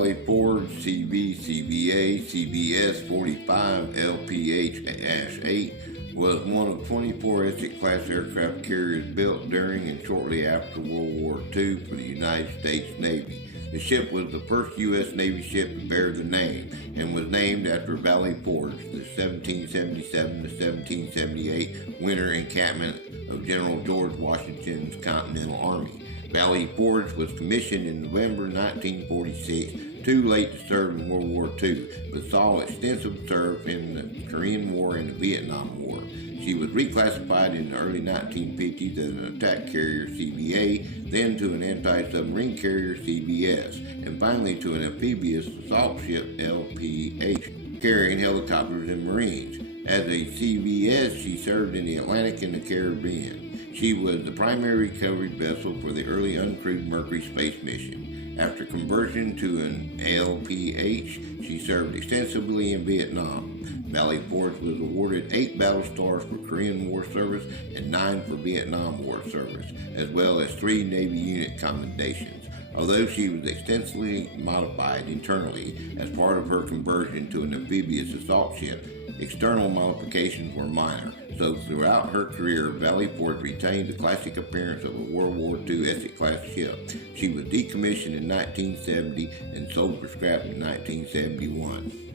Valley Forge CV, CVA, CVS-45 LPH-8 was one of 24 Essex-class aircraft carriers built during and shortly after World War II for the United States Navy. The ship was the first U.S. Navy ship to bear the name and was named after Valley Forge, the 1777 to 1778 winter encampment of General George Washington's Continental Army. Valley Forge was commissioned in November 1946, too late to serve in World War II, but saw extensive service in the Korean War and the Vietnam War. She was reclassified in the early 1950s as an attack carrier CVA, then to an anti-submarine carrier CVS, and finally to an amphibious assault ship LPH, carrying helicopters and Marines. As a CVS, she served in the Atlantic and the Caribbean. She was the primary recovery vessel for the early uncrewed Mercury space mission. After conversion to an LPH, she served extensively in Vietnam. Valley Forge was awarded 8 battle stars for Korean War service and 9 for Vietnam War service, as well as 3 Navy unit commendations. Although she was extensively modified internally as part of her conversion to an amphibious assault ship, external modifications were minor, so throughout her career, Valley Forge retained the classic appearance of a World War II Essex-class ship. She was decommissioned in 1970 and sold for scrap in 1971.